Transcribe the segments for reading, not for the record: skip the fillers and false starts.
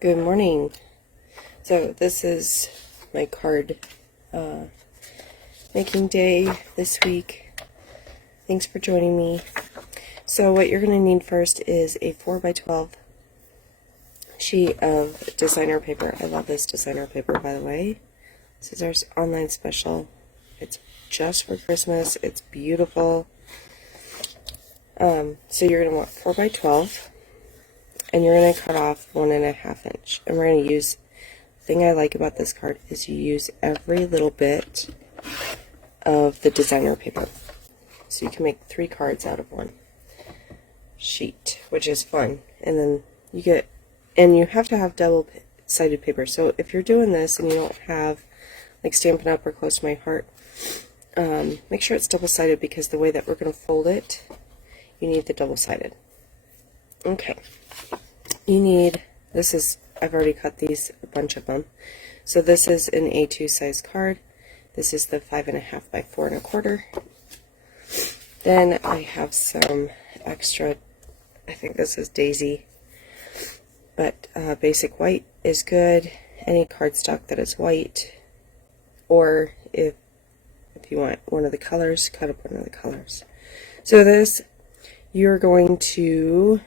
Good morning. So this is my card making day this week. Thanks for joining me. So what you're going to need first is a 4x12 sheet of designer paper. I love this designer paper, by the way. This is our online special. It's just for Christmas. It's beautiful. So you're going to want 4x12. And you're going to cut off 1.5 inch. And we're going to use, the thing I like about this card is you use every little bit of the designer paper. So you can make 3 cards out of one sheet, which is fun. And then you get, and you have to have double-sided paper. So if you're doing this and you don't have, like Stampin' Up! Or Close to My Heart, make sure it's double-sided because the way that we're going to fold it, you need the double-sided. Okay. You need, this is, I've already cut these, a bunch of them. So this is an A2 size card. This is the 5.5 by 4.25. Then I have some extra, I think this is Daisy, but basic white is good. Any cardstock that is white, or if you want one of the colors, cut up one of the colors. So this, you're going to,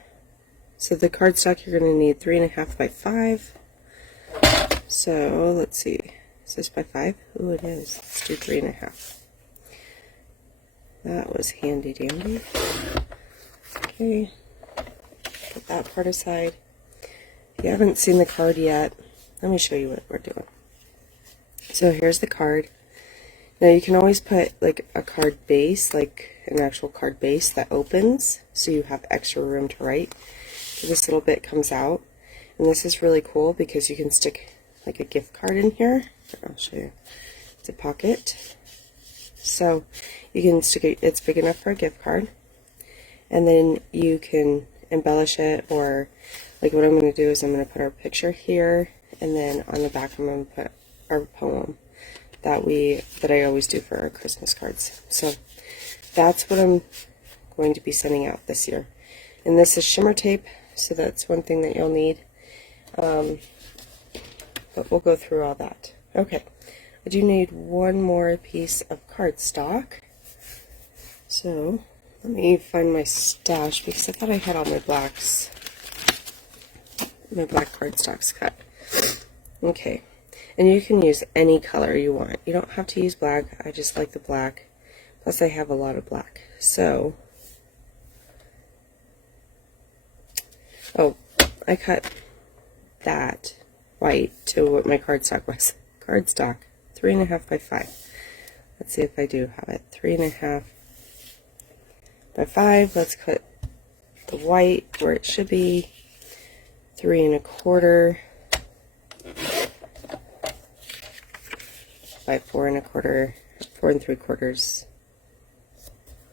so the cardstock you're going to need 3.5 by 5. So let's see, is this by 5? Ooh, it is. Let's do 3.5. That was handy dandy. Okay, put that part aside. If you haven't seen the card yet, let me show you what we're doing. So here's the card. Now you can always put like a card base, like an actual card base that opens, so you have extra room to write. This little bit comes out, and this is really cool because you can stick like a gift card in here. I'll show you. It's a pocket, so you can stick it, it's big enough for a gift card, and then you can embellish it, or like what I'm going to do is I'm going to put our picture here, and then on the back I'm going to put our poem that I always do for our Christmas cards. So that's what I'm going to be sending out this year. And this is shimmer tape, so that's one thing that you'll need. But we'll go through all that. Okay, I do need one more piece of cardstock. So let me find my stash because I thought I had all my black cardstocks cut. Okay, and you can use any color you want. You don't have to use black. I just like the black. Plus I have a lot of black. So I cut that white to what my cardstock was. Cardstock, 3.5 by 5. Let's see if I do have it. 3.5 by 5. Let's cut the white where it should be. 3.25 by 4.25. 4 3/4.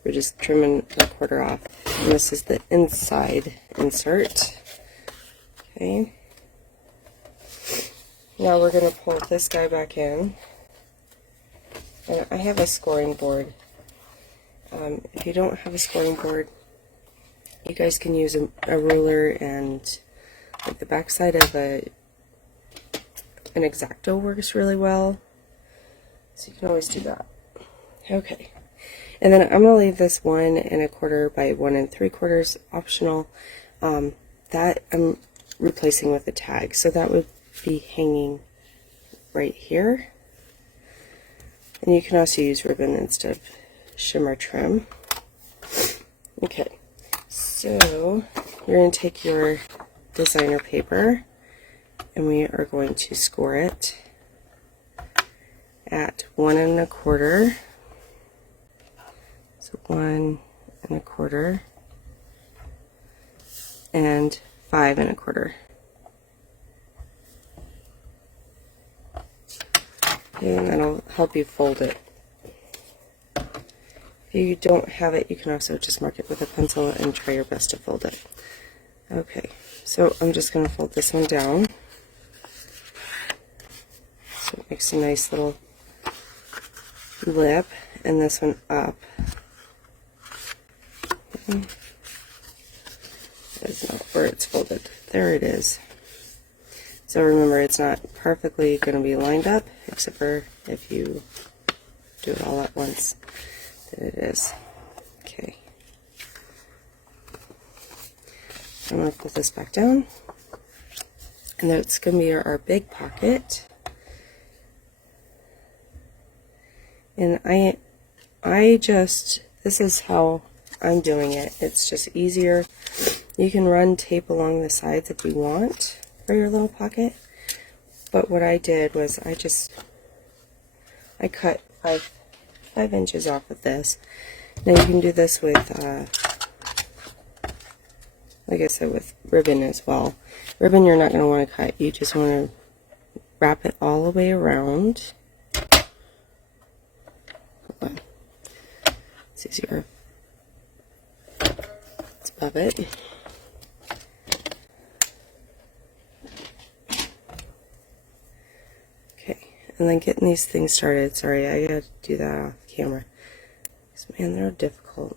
We're just trimming a quarter off. And this is the inside insert. Okay. Now we're going to pull this guy back in. And I have a scoring board. If you don't have a scoring board, you guys can use a ruler and like the back side of an X-Acto works really well. So you can always do that. Okay. And then I'm going to leave this 1.25 by 1 3/4 optional. That I'm replacing with a tag. So that would be hanging right here. And you can also use ribbon instead of shimmer trim. Okay. So you're going to take your designer paper and we are going to score it at 1.25. So 1.25 and 5.25. And that'll help you fold it. If you don't have it, you can also just mark it with a pencil and try your best to fold it. Okay, so I'm just going to fold this one down. So it makes a nice little lip, and this one up. That is not where it's folded. There it is. So remember, it's not perfectly going to be lined up, except for if you do it all at once, then it is. Okay. I'm going to put this back down. And that's going to be our big pocket. And this is how I'm doing it. It's just easier. You can run tape along the sides if you want for your little pocket. But what I did was I cut 5 inches off with this. Now you can do this with, like I said, with ribbon as well. Ribbon you're not going to want to cut. You just want to wrap it all the way around. It's easier. It's above it. Okay, and then getting these things started. Sorry, I gotta do that off camera. Man, they're difficult.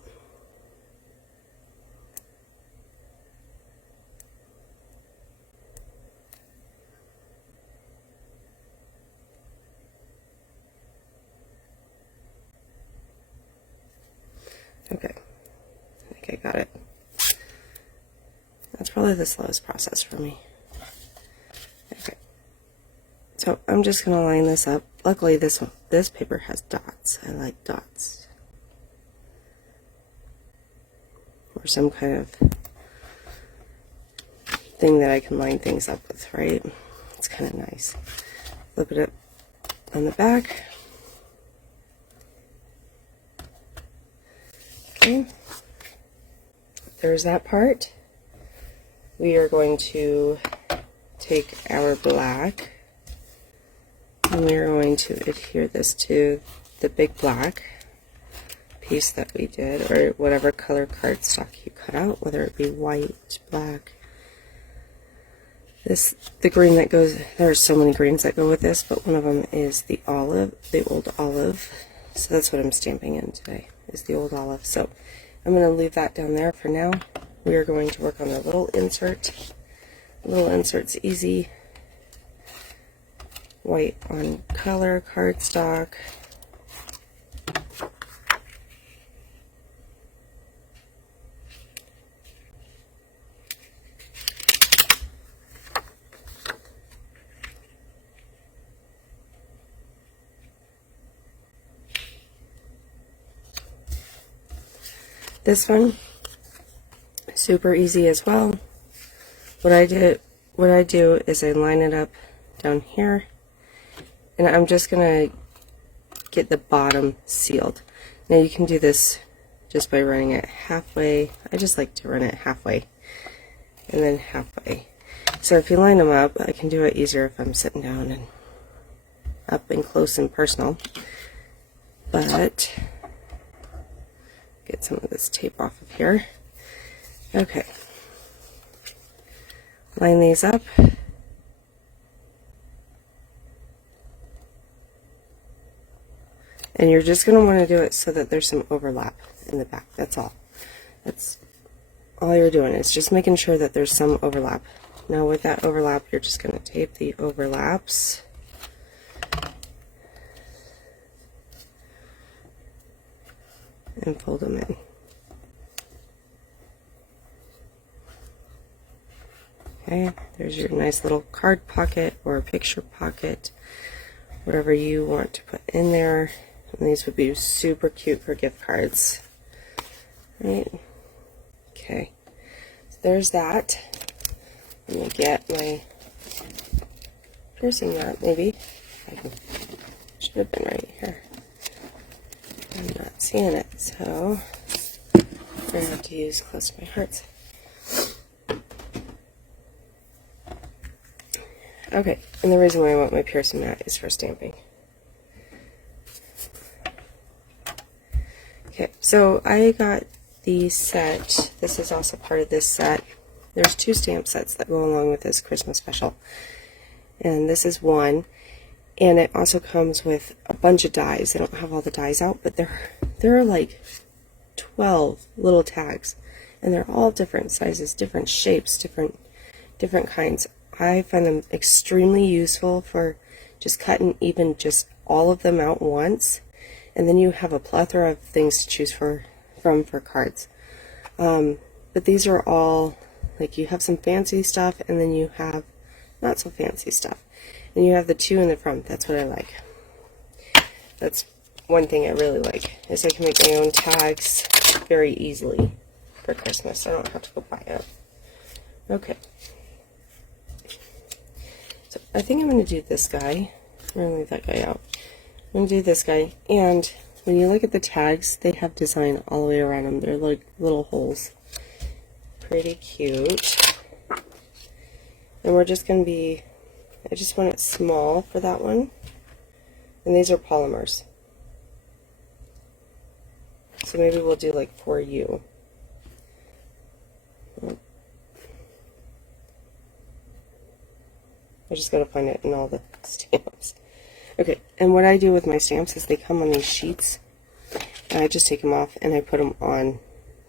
Okay, I think I got it. That's probably the slowest process for me. Okay, so I'm just gonna line this up. Luckily, this paper has dots. I like dots, or some kind of thing that I can line things up with, right? It's kind of nice. Flip it up on the back. Okay, there's that part. We are going to take our black and we are going to adhere this to the big black piece that we did, or whatever color cardstock you cut out, whether it be white, black. The green that goes, there's so many greens that go with this, but one of them is the olive, the old olive. So that's what I'm stamping in today, is the old olive. So I'm going to leave that down there for now. We are going to work on the little insert. Little insert's easy. White on color cardstock. This one, super easy as well. What I do is I line it up down here, and I'm just gonna get the bottom sealed. Now you can do this just by running it halfway. I just like to run it halfway and then halfway. So if you line them up, I can do it easier if I'm sitting down and up and close and personal. But get some of this tape off of here. Okay. Line these up. And you're just going to want to do it so that there's some overlap in the back. That's all. That's all you're doing, is just making sure that there's some overlap. Now with that overlap, you're just going to tape the overlaps. And fold them in. Okay, there's your nice little card pocket or picture pocket, whatever you want to put in there. And these would be super cute for gift cards. Right? Okay, so there's that. Let me get my piercing knot, maybe. Should have been right here. I'm not seeing it, so I'm going to have to use close to my heart. Okay, and the reason why I want my piercing mat is for stamping. Okay, so I got the set. This is also part of this set. There's 2 stamp sets that go along with this Christmas special. And this is one. And it also comes with a bunch of dies. I don't have all the dies out, but there are like 12 little tags. And they're all different sizes, different shapes, different kinds. I find them extremely useful for just cutting even just all of them out once, and then you have a plethora of things to choose from for cards. But these are all, like, you have some fancy stuff, and then you have not so fancy stuff. And you have the two in the front. That's what I like. That's one thing I really like, is I can make my own tags very easily for Christmas. I don't have to go buy it. Okay. So I think I'm going to do this guy. I'm going to leave that guy out. I'm going to do this guy. And when you look at the tags, they have design all the way around them. They're like little holes. Pretty cute. And we're just going to be, I just want it small for that one. And these are polymers. So maybe we'll do like for you. I just gotta find it in all the stamps. Okay, and what I do with my stamps is they come on these sheets. And I just take them off and I put them on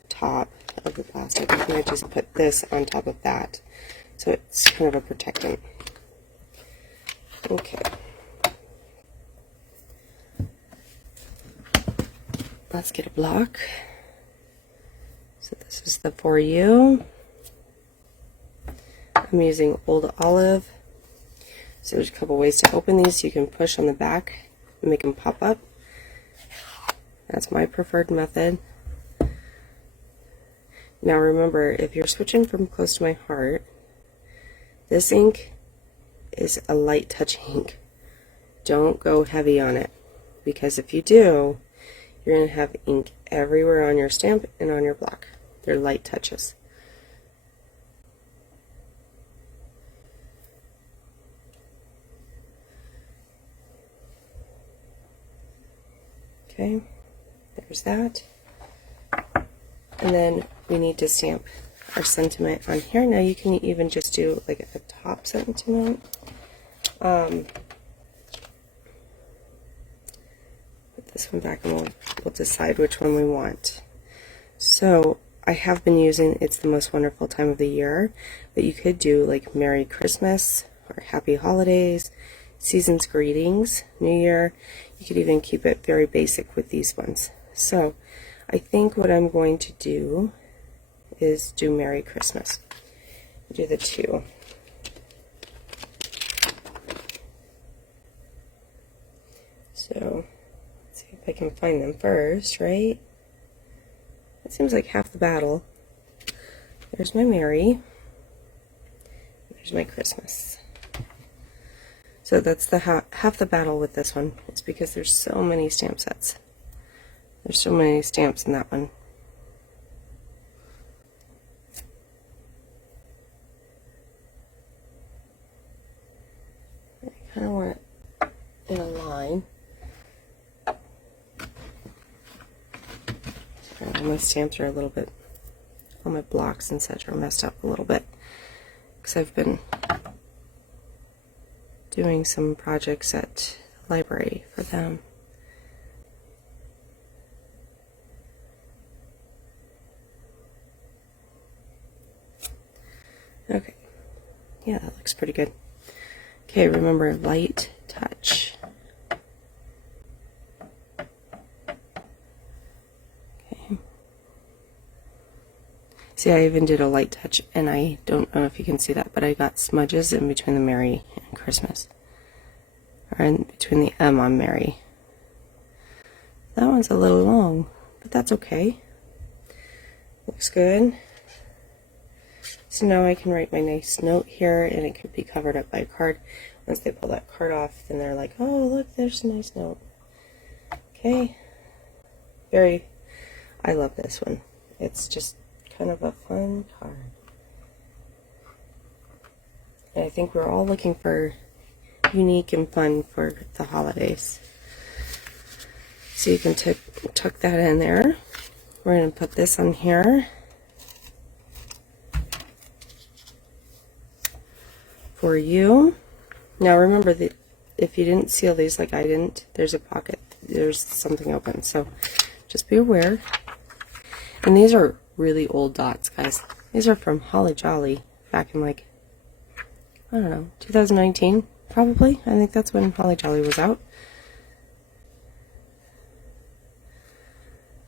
top of the plastic. And I just put this on top of that. So it's kind of a protectant. Okay. Let's get a block. So this is the For You. I'm using Old Olive. So there's a couple ways to open these. You can push on the back and make them pop up. That's my preferred method. Now remember, if you're switching from Close to My Heart, this ink is a light touch ink. Don't go heavy on it, because if you do, you're going to have ink everywhere on your stamp and on your block. They're light touches. Okay, there's that. And then we need to stamp our sentiment on here. Now you can even just do like a top sentiment. Put this one back and we'll decide which one we want. So I have been using It's the Most Wonderful Time of the Year, but you could do like Merry Christmas or Happy Holidays, Season's Greetings, New Year. You could even keep it very basic with these ones. So I think what I'm going to do is do Merry Christmas. Do the two. So let's see if I can find them first, right? It seems like half the battle. There's my Merry. There's my Christmas. So that's the half the battle with this one. It's because there's so many stamp sets. There's so many stamps in that one. I kind of want it in a line. All my stamps are a little bit, all my blocks and such are messed up a little bit, because I've been doing some projects at the library for them. Okay, yeah, that looks pretty good. Okay, remember, light touch. Okay. See, I even did a light touch, and I don't know if you can see that, but I got smudges in between the Merry and Christmas. Or in between the M on Merry. That one's a little long, but that's okay. Looks good. So now I can write my nice note here, and it could be covered up by a card. Once they pull that card off, then they're like, oh, look, there's a nice note. Okay. I love this one. It's just kind of a fun card. And I think we're all looking for unique and fun for the holidays. So you can tuck that in there. We're going to put this on here. For you. Now remember that if you didn't seal these like I didn't, there's a pocket, there's something open, so just be aware. And these are really old dots, guys. These are from Holly Jolly back in like I don't know, 2019, probably. I think that's when Holly Jolly was out.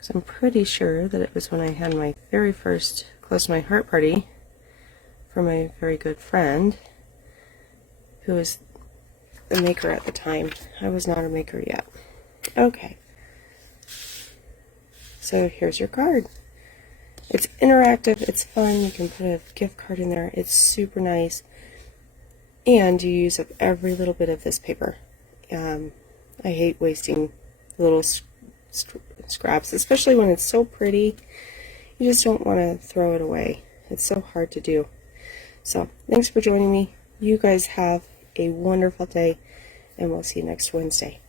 So I'm pretty sure that it was when I had my very first Close to My Heart party for my very good friend, who was the maker at the time. I was not a maker yet. Okay. So here's your card. It's interactive, it's fun, you can put a gift card in there, it's super nice, and you use up every little bit of this paper. I hate wasting little scraps, especially when it's so pretty. You just don't want to throw it away. It's so hard to do. So, thanks for joining me. You guys have a wonderful day, and we'll see you next Wednesday.